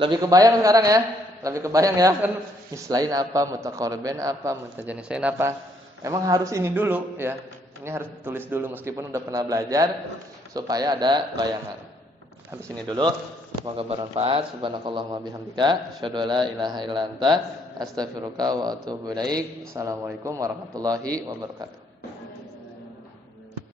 Lebih kebayang sekarang ya? Lebih kebayang ya kan? Mislain apa, mutaqaribain apa, mutajanisain apa? Memang harus ini dulu ya. Ini harus tulis dulu meskipun udah pernah belajar supaya ada bayangan. Habis ini dulu. Semoga bermanfaat. Subhanakallahumma bihamdika asyhadu an la ilaha illa anta astaghfiruka wa atubu ilaik. Assalamualaikum warahmatullahi wabarakatuh.